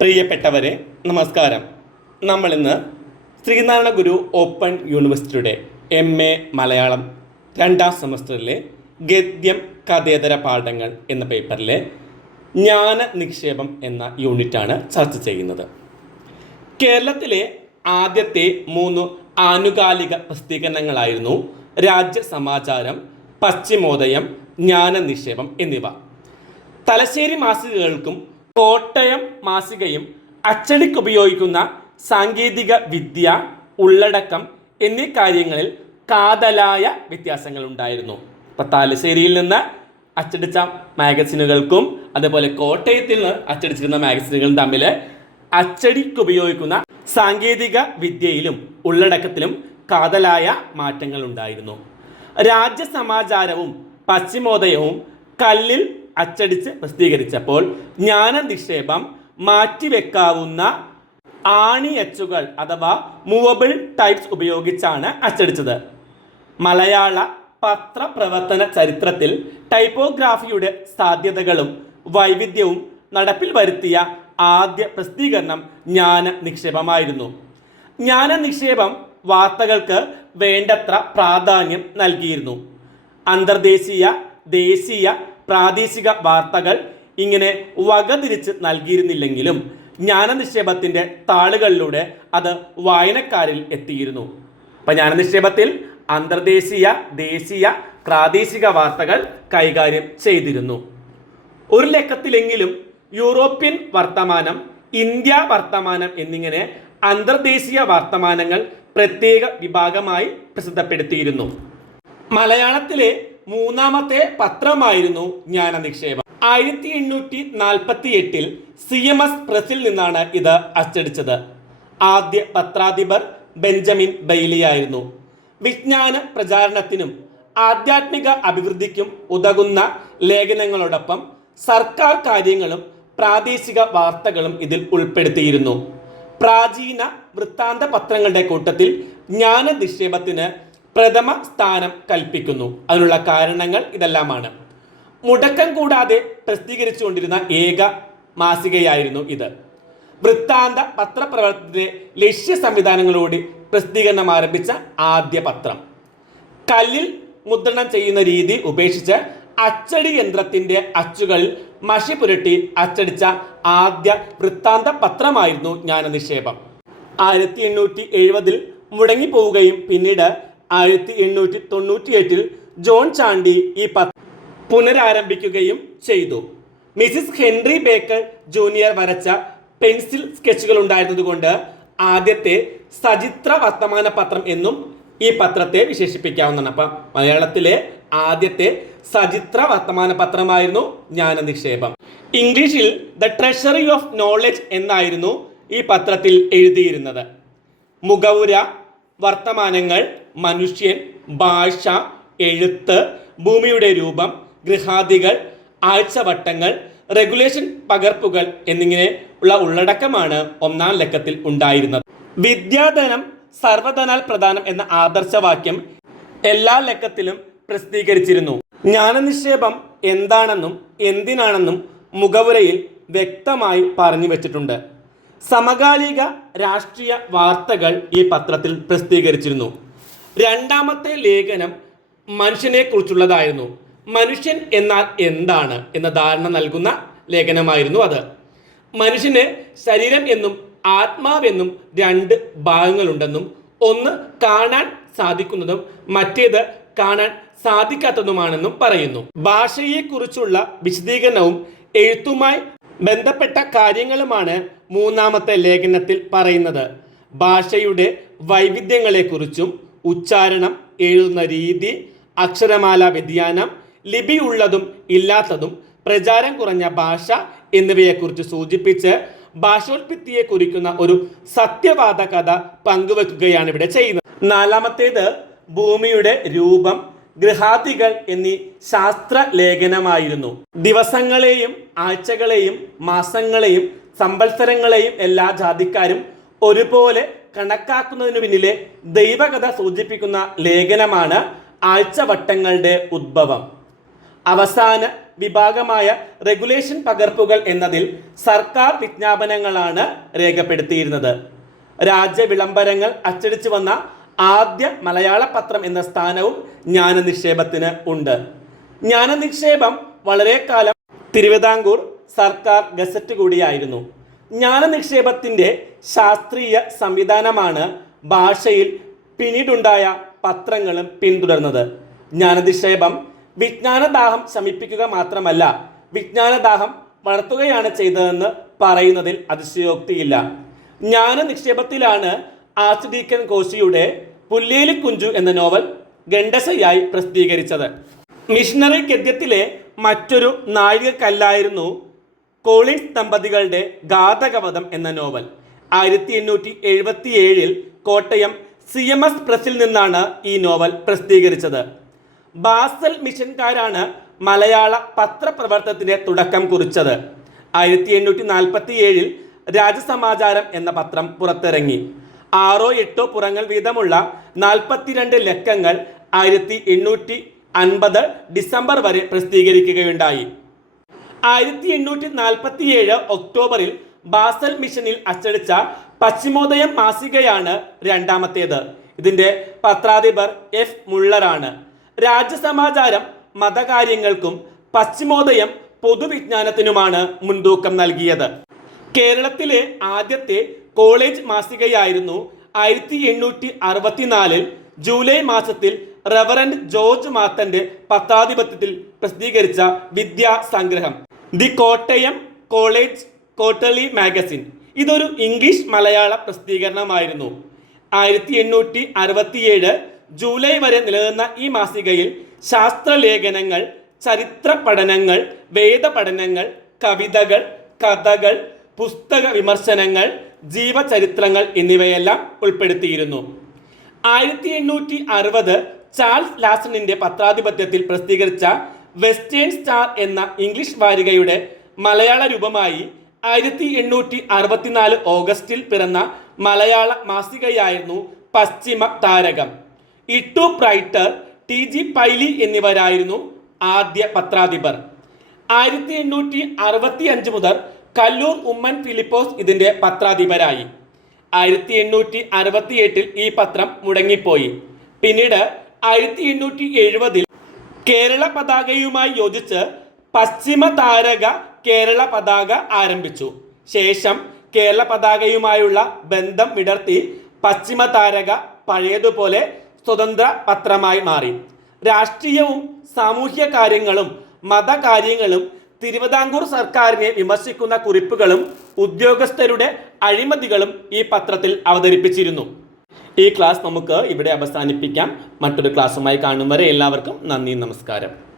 പ്രിയപ്പെട്ടവരെ നമസ്കാരം. നമ്മളിന്ന് ശ്രീനാരായണ ഗുരു ഓപ്പൺ യൂണിവേഴ്സിറ്റിയുടെ എം എ മലയാളം രണ്ടാം സെമസ്റ്ററിലെ ഗദ്യം കഥേതര പാഠങ്ങൾ എന്ന പേപ്പറിലെ ജ്ഞാന നിക്ഷേപം എന്ന യൂണിറ്റാണ് ചർച്ച ചെയ്യുന്നത്. കേരളത്തിലെ ആദ്യത്തെ മൂന്ന് ആനുകാലിക പ്രസിദ്ധീകരണങ്ങളായിരുന്നു രാജ്യ സമാചാരം പശ്ചിമോദയം ജ്ഞാന നിക്ഷേപം എന്നിവ. തലശ്ശേരി മാസികകൾക്കും കോട്ടയം മാസികയും അച്ചടിക്ക് ഉപയോഗിക്കുന്ന സാങ്കേതിക വിദ്യ ഉള്ളടക്കം എന്നീ കാര്യങ്ങളിൽ കാതലായ വ്യത്യാസങ്ങൾ ഉണ്ടായിരുന്നു ഇപ്പം തലശ്ശേരിയിൽ നിന്ന് അച്ചടിച്ച മാഗസിനുകൾക്കും അതുപോലെ കോട്ടയത്തിൽ നിന്ന് അച്ചടിച്ചിരുന്ന മാഗസിനുകളും തമ്മിൽ അച്ചടിക്ക് ഉപയോഗിക്കുന്ന സാങ്കേതിക വിദ്യയിലും ഉള്ളടക്കത്തിലും കാതലായ മാറ്റങ്ങൾ ഉണ്ടായിരുന്നു രാജ്യസമാചാരവും പശ്ചിമോദയവും കല്ലിൽ അച്ചടിച്ച് പ്രസിദ്ധീകരിച്ചപ്പോൾ ജ്ഞാന നിക്ഷേപം മാറ്റിവെക്കാവുന്ന ആണിയച്ചുകൾ അഥവാ മൂവബിൾ ടൈപ്സ് ഉപയോഗിച്ചാണ് അച്ചടിച്ചത്. മലയാള പത്രപ്രവർത്തന ചരിത്രത്തിൽ ടൈപ്പോഗ്രാഫിയുടെ സാധ്യതകളും വൈവിധ്യവും നടപ്പിൽ വരുത്തിയ ആദ്യ പ്രസിദ്ധീകരണം ജ്ഞാന നിക്ഷേപമായിരുന്നു. ജ്ഞാന നിക്ഷേപം വാർത്തകൾക്ക് വേണ്ടത്ര പ്രാധാന്യം നൽകിയിരുന്നു. അന്തർദേശീയ ദേശീയ പ്രാദേശിക വാർത്തകൾ ഇങ്ങനെ വകതിരിച്ച് നൽകിയിരുന്നില്ലെങ്കിലും ജ്ഞാനനിക്ഷേപത്തിന്റെ താളുകളിലൂടെ അത് വായനക്കാരിൽ എത്തിയിരുന്നു. അപ്പം ജ്ഞാനനിക്ഷേപത്തിൽ അന്തർദേശീയ ദേശീയ പ്രാദേശിക വാർത്തകൾ കൈകാര്യം ചെയ്തിരുന്നു. ഒരു ലക്കത്തിലെങ്കിലും യൂറോപ്യൻ വർത്തമാനം ഇന്ത്യ വർത്തമാനം എന്നിങ്ങനെ അന്തർദേശീയ വർത്തമാനങ്ങൾ പ്രത്യേക വിഭാഗമായി പ്രസിദ്ധപ്പെടുത്തിയിരുന്നു. മലയാളത്തിലെ മൂന്നാമത്തെ പത്രമായിരുന്നു ജ്ഞാന നിക്ഷേപം ആയിരത്തി എണ്ണൂറ്റി നാൽപ്പത്തി എട്ടിൽ സി എം എസ് പ്രസിൽ നിന്നാണ് ഇത് അച്ചടിച്ചത്. ആദ്യ പത്രാധിപർ ബെഞ്ചമിൻ ബെയ്ലിയായിരുന്നു വിജ്ഞാന പ്രചാരണത്തിനും ആധ്യാത്മിക അഭിവൃദ്ധിക്കും ഉതകുന്ന ലേഖനങ്ങളോടൊപ്പം സർക്കാർ കാര്യങ്ങളും പ്രാദേശിക വാർത്തകളും ഇതിൽ ഉൾപ്പെടുത്തിയിരുന്നു. പ്രാചീന വൃത്താന്ത പത്രങ്ങളുടെ കൂട്ടത്തിൽ ജ്ഞാന നിക്ഷേപത്തിന് പ്രഥമ സ്ഥാനം കൽപ്പിക്കുന്നു. അതിനുള്ള കാരണങ്ങൾ ഇതെല്ലാമാണ്. മുടക്കം കൂടാതെ പ്രസിദ്ധീകരിച്ചുകൊണ്ടിരുന്ന ഏക മാസികയായിരുന്നു ഇത്. വൃത്താന്ത പത്രപ്രവർത്തനത്തിലെ ലക്ഷ്യ സംവിധാനങ്ങളോട് പ്രസിദ്ധീകരണം ആരംഭിച്ച ആദ്യ പത്രം. കല്ലിൽ മുദ്രണം ചെയ്യുന്ന രീതി ഉപേക്ഷിച്ച് അച്ചടി യന്ത്രത്തിന്റെ അച്ചുകൾ മഷി പുരട്ടി അച്ചടിച്ച ആദ്യ വൃത്താന്ത പത്രമായിരുന്നു ജ്ഞാനനിക്ഷേപം. ആയിരത്തി എണ്ണൂറ്റി എഴുപതിൽ മുടങ്ങിപ്പോവുകയും പിന്നീട് ആയിരത്തി എണ്ണൂറ്റി തൊണ്ണൂറ്റി എട്ടിൽ ജോൺ ചാണ്ടി ഈ പത്രം പുനരാരംഭിക്കുകയും ചെയ്തു. മിസിസ് ഹെൻറി ബേക്കർ ജൂനിയർ വരച്ച പെൻസിൽ സ്കെച്ചുകൾ ഉണ്ടായിരുന്നതുകൊണ്ട് ആദ്യത്തെ സചിത്ര വർത്തമാന പത്രം എന്നും ഈ പത്രത്തെ വിശേഷിപ്പിക്കാവുന്നതാണ്. അപ്പം മലയാളത്തിലെ ആദ്യത്തെ സചിത്ര വർത്തമാന പത്രമായിരുന്നു ജ്ഞാനനിക്ഷേപം. ഇംഗ്ലീഷിൽ ദ ട്രഷറി ഓഫ് നോളജ് എന്നായിരുന്നു ഈ പത്രത്തിൽ എഴുതിയിരുന്നത്. മുഖൗര വർത്തമാനങ്ങൾ മനുഷ്യൻ ഭാഷ എഴുത്ത് ഭൂമിയുടെ രൂപം ഗൃഹാദികൾ ആഴ്ചവട്ടങ്ങൾ റെഗുലേഷൻ പകർപ്പുകൾ എന്നിങ്ങനെ ഉള്ള ഉള്ളടക്കമാണ് ഒന്നാം ലക്കത്തിൽ ഉണ്ടായിരുന്നത്. വിദ്യാധനം സർവധനാൽ പ്രധാനം എന്ന ആദർശവാക്യം എല്ലാ ലക്കത്തിലും പ്രസിദ്ധീകരിച്ചിരുന്നു. ജ്ഞാനനിക്ഷേപം എന്താണെന്നും എന്തിനാണെന്നും മുഖവുരയിൽ വ്യക്തമായി പറഞ്ഞു വെച്ചിട്ടുണ്ട്. സമകാലിക രാഷ്ട്രീയ വാർത്തകൾ ഈ പത്രത്തിൽ പ്രസിദ്ധീകരിച്ചിരുന്നു. രണ്ടാമത്തെ ലേഖനം മനുഷ്യനെക്കുറിച്ചുള്ളതായിരുന്നു. മനുഷ്യൻ എന്നാൽ എന്താണ് എന്ന ധാരണ നൽകുന്ന ലേഖനമായിരുന്നു അത്. മനുഷ്യന് ശരീരം എന്നും ആത്മാവെന്നും രണ്ട് ഭാഗങ്ങളുണ്ടെന്നും ഒന്ന് കാണാൻ സാധിക്കുന്നതും മറ്റേത് കാണാൻ സാധിക്കാത്തതുമാണെന്നും പറയുന്നു. ഭാഷയെക്കുറിച്ചുള്ള വിശദീകരണവും എഴുത്തുമായി ബന്ധപ്പെട്ട കാര്യങ്ങളുമാണ് മൂന്നാമത്തെ ലേഖനത്തിൽ പറയുന്നത്. ഭാഷയുടെ വൈവിധ്യങ്ങളെക്കുറിച്ചും ഉച്ചാരണം എഴുതുന്ന രീതി അക്ഷരമാല വ്യതിയാനം ലിപിയുള്ളതും ഇല്ലാത്തതും പ്രചാരം കുറഞ്ഞ ഭാഷ എന്നിവയെക്കുറിച്ച് സൂചിപ്പിച്ച് ഭാഷോത്പത്തിയെ കുറിക്കുന്ന ഒരു സത്യവാദ കഥ പങ്കുവെക്കുകയാണ് ഇവിടെ ചെയ്യുന്നത്. നാലാമത്തേത് ഭൂമിയുടെ രൂപം ഗൃഹാതികൾ എന്നീ ശാസ്ത്ര ലേഖനമായിരുന്നു ദിവസങ്ങളെയും ആഴ്ചകളെയും മാസങ്ങളെയും സംവത്സരങ്ങളെയും എല്ലാ ജാതിക്കാരും ഒരുപോലെ കണക്കാക്കുന്നതിന് പിന്നിലെ ദൈവകഥ സൂചിപ്പിക്കുന്ന ലേഖനമാണ് ആഴ്ചവട്ടങ്ങളുടെ ഉദ്ഭവം. അവസാന വിഭാഗമായ റെഗുലേഷൻ പകർപ്പുകൾ എന്നതിൽ സർക്കാർ വിജ്ഞാപനങ്ങളാണ് രേഖപ്പെടുത്തിയിരുന്നത്. രാജ്യ രാജ്യവിളംബരങ്ങൾ അച്ചടിച്ചു വന്ന ആദ്യ മലയാള പത്രം എന്ന സ്ഥാനവും ജ്ഞാന നിക്ഷേപത്തിന് ഉണ്ട്. ജ്ഞാനനിക്ഷേപം വളരെ കാലം തിരുവിതാംകൂർ സർക്കാർ ഗസറ്റ് കൂടിയായിരുന്നു. ജ്ഞാനനിക്ഷേപത്തിന്റെ ശാസ്ത്രീയ സംവിധാനമാണ് ഭാഷയിൽ പിന്നീടുണ്ടായ പത്രങ്ങളും പിന്തുടർന്നത്. ജ്ഞാനനിക്ഷേപം വിജ്ഞാനദാഹം ശമിപ്പിക്കുക മാത്രമല്ല വിജ്ഞാനദാഹം വളർത്തുകയാണ് ചെയ്തതെന്ന് പറയുന്നതിൽ അതിശയോക്തിയില്ല. ജ്ഞാന നിക്ഷേപത്തിലാണ് ആർച്ച് കോശിയുടെ പുല്ലേലി കുഞ്ചു എന്ന നോവൽ ഗണ്ടസയായി പ്രസിദ്ധീകരിച്ചത്. മിഷണറി ഗദ്യത്തിലെ മറ്റൊരു നാഴികക്കല്ലായിരുന്നു കോളിൻസ് ദമ്പതികളുടെ ഘാതകവധം എന്ന നോവൽ. ആയിരത്തി എണ്ണൂറ്റി എഴുപത്തി ഏഴിൽ കോട്ടയം സി എം എസ് പ്രസിൽ നിന്നാണ് ഈ നോവൽ പ്രസിദ്ധീകരിച്ചത്. ബാസൽ മിഷൻകാരാണ് മലയാള പത്രപ്രവർത്തനത്തിന് തുടക്കം കുറിച്ചത്. ആയിരത്തി എണ്ണൂറ്റി നാൽപ്പത്തി ഏഴിൽ രാജസമാചാരം എന്ന പത്രം പുറത്തിറങ്ങി. ആറോ എട്ടോ പുറങ്ങൾ വീതമുള്ള നാൽപ്പത്തിരണ്ട് ലക്കങ്ങൾ ആയിരത്തി എണ്ണൂറ്റി അൻപത് ഡിസംബർ വരെ പ്രസിദ്ധീകരിക്കുകയുണ്ടായി. ആയിരത്തി എണ്ണൂറ്റി നാൽപ്പത്തി ഏഴ് ഒക്ടോബറിൽ ബാസൽ മിഷനിൽ അച്ചടിച്ച പശ്ചിമോദയം മാസികയാണ് രണ്ടാമത്തേത്. ഇതിന്റെ പത്രാധിപർ എഫ്. മുള്ളറാണ് രാജ്യസമാചാരം മതകാര്യങ്ങൾക്കും പശ്ചിമോദയം പൊതുവിജ്ഞാനത്തിനുമാണ് മുൻതൂക്കം നൽകിയത്. കേരളത്തിലെ ആദ്യത്തെ കോളേജ് മാസികയായിരുന്നു ആയിരത്തി എണ്ണൂറ്റി അറുപത്തിനാലിൽ ജൂലൈ മാസത്തിൽ റവറൻഡ് ജോർജ് മാത്തന്റെ പത്രാധിപത്യത്തിൽ പ്രസിദ്ധീകരിച്ച വിദ്യാ സംഗ്രഹം the Kottayam college quarterly magazine. ഇതൊരു ഇംഗ്ലീഷ് മലയാള പ്രസിദ്ധീകരണമായിരുന്നു. ആയിരത്തി എണ്ണൂറ്റി അറുപത്തിയേഴ് ജൂലൈ വരെ നിലനിന്ന ഈ മാസികയിൽ ശാസ്ത്രലേഖനങ്ങൾ ചരിത്ര പഠനങ്ങൾ വേദ പഠനങ്ങൾ കവിതകൾ കഥകൾ പുസ്തക വിമർശനങ്ങൾ ജീവചരിത്രങ്ങൾ എന്നിവയെല്ലാം ഉൾപ്പെടുത്തിയിരുന്നു. ആയിരത്തി എണ്ണൂറ്റി അറുപത് ചാൾസ് ലാസണിന്റെ പത്രാധിപത്യത്തിൽ പ്രസിദ്ധീകരിച്ച വെസ്റ്റേൺ സ്റ്റാർ എന്ന ഇംഗ്ലീഷ് വാരികയുടെ മലയാള രൂപമായി ആയിരത്തി എണ്ണൂറ്റി അറുപത്തിനാല് ഓഗസ്റ്റിൽ പിറന്ന മലയാള മാസികയായിരുന്നു പശ്ചിമ താരകം. ഇട്ടു പ്രൈറ്റർ ടി ജി പൈലി എന്നിവരായിരുന്നു ആദ്യ പത്രാധിപർ. ആയിരത്തി എണ്ണൂറ്റി അറുപത്തി അഞ്ച് മുതൽ കല്ലൂർ ഉമ്മൻ ഫിലിപ്പോസ് ഇതിന്റെ പത്രാധിപരായി. ആയിരത്തി എണ്ണൂറ്റി അറുപത്തി എട്ടിൽ ഈ പത്രം മുടങ്ങിപ്പോയി. പിന്നീട് ആയിരത്തി എണ്ണൂറ്റി എഴുപതിൽ കേരള പതാകയുമായി യോജിച്ച് പശ്ചിമ താരക കേരള പതാക ആരംഭിച്ചു. ശേഷം കേരള പതാകയുമായുള്ള ബന്ധം വിടർത്തി പശ്ചിമ താരക പഴയതുപോലെ സ്വതന്ത്ര പത്രമായി മാറി. രാഷ്ട്രീയവും സാമൂഹ്യ കാര്യങ്ങളും മതകാര്യങ്ങളും തിരുവിതാംകൂർ സർക്കാരിനെ വിമർശിക്കുന്ന കുറിപ്പുകളും ഉദ്യോഗസ്ഥരുടെ അഴിമതികളും ഈ പത്രത്തിൽ അവതരിപ്പിച്ചിരുന്നു. ഈ ക്ലാസ് നമുക്ക് ഇവിടെ അവസാനിപ്പിക്കാം. മറ്റൊരു ക്ലാസ്സുമായി കാണും വരെ എല്ലാവർക്കും നന്ദി നമസ്കാരം.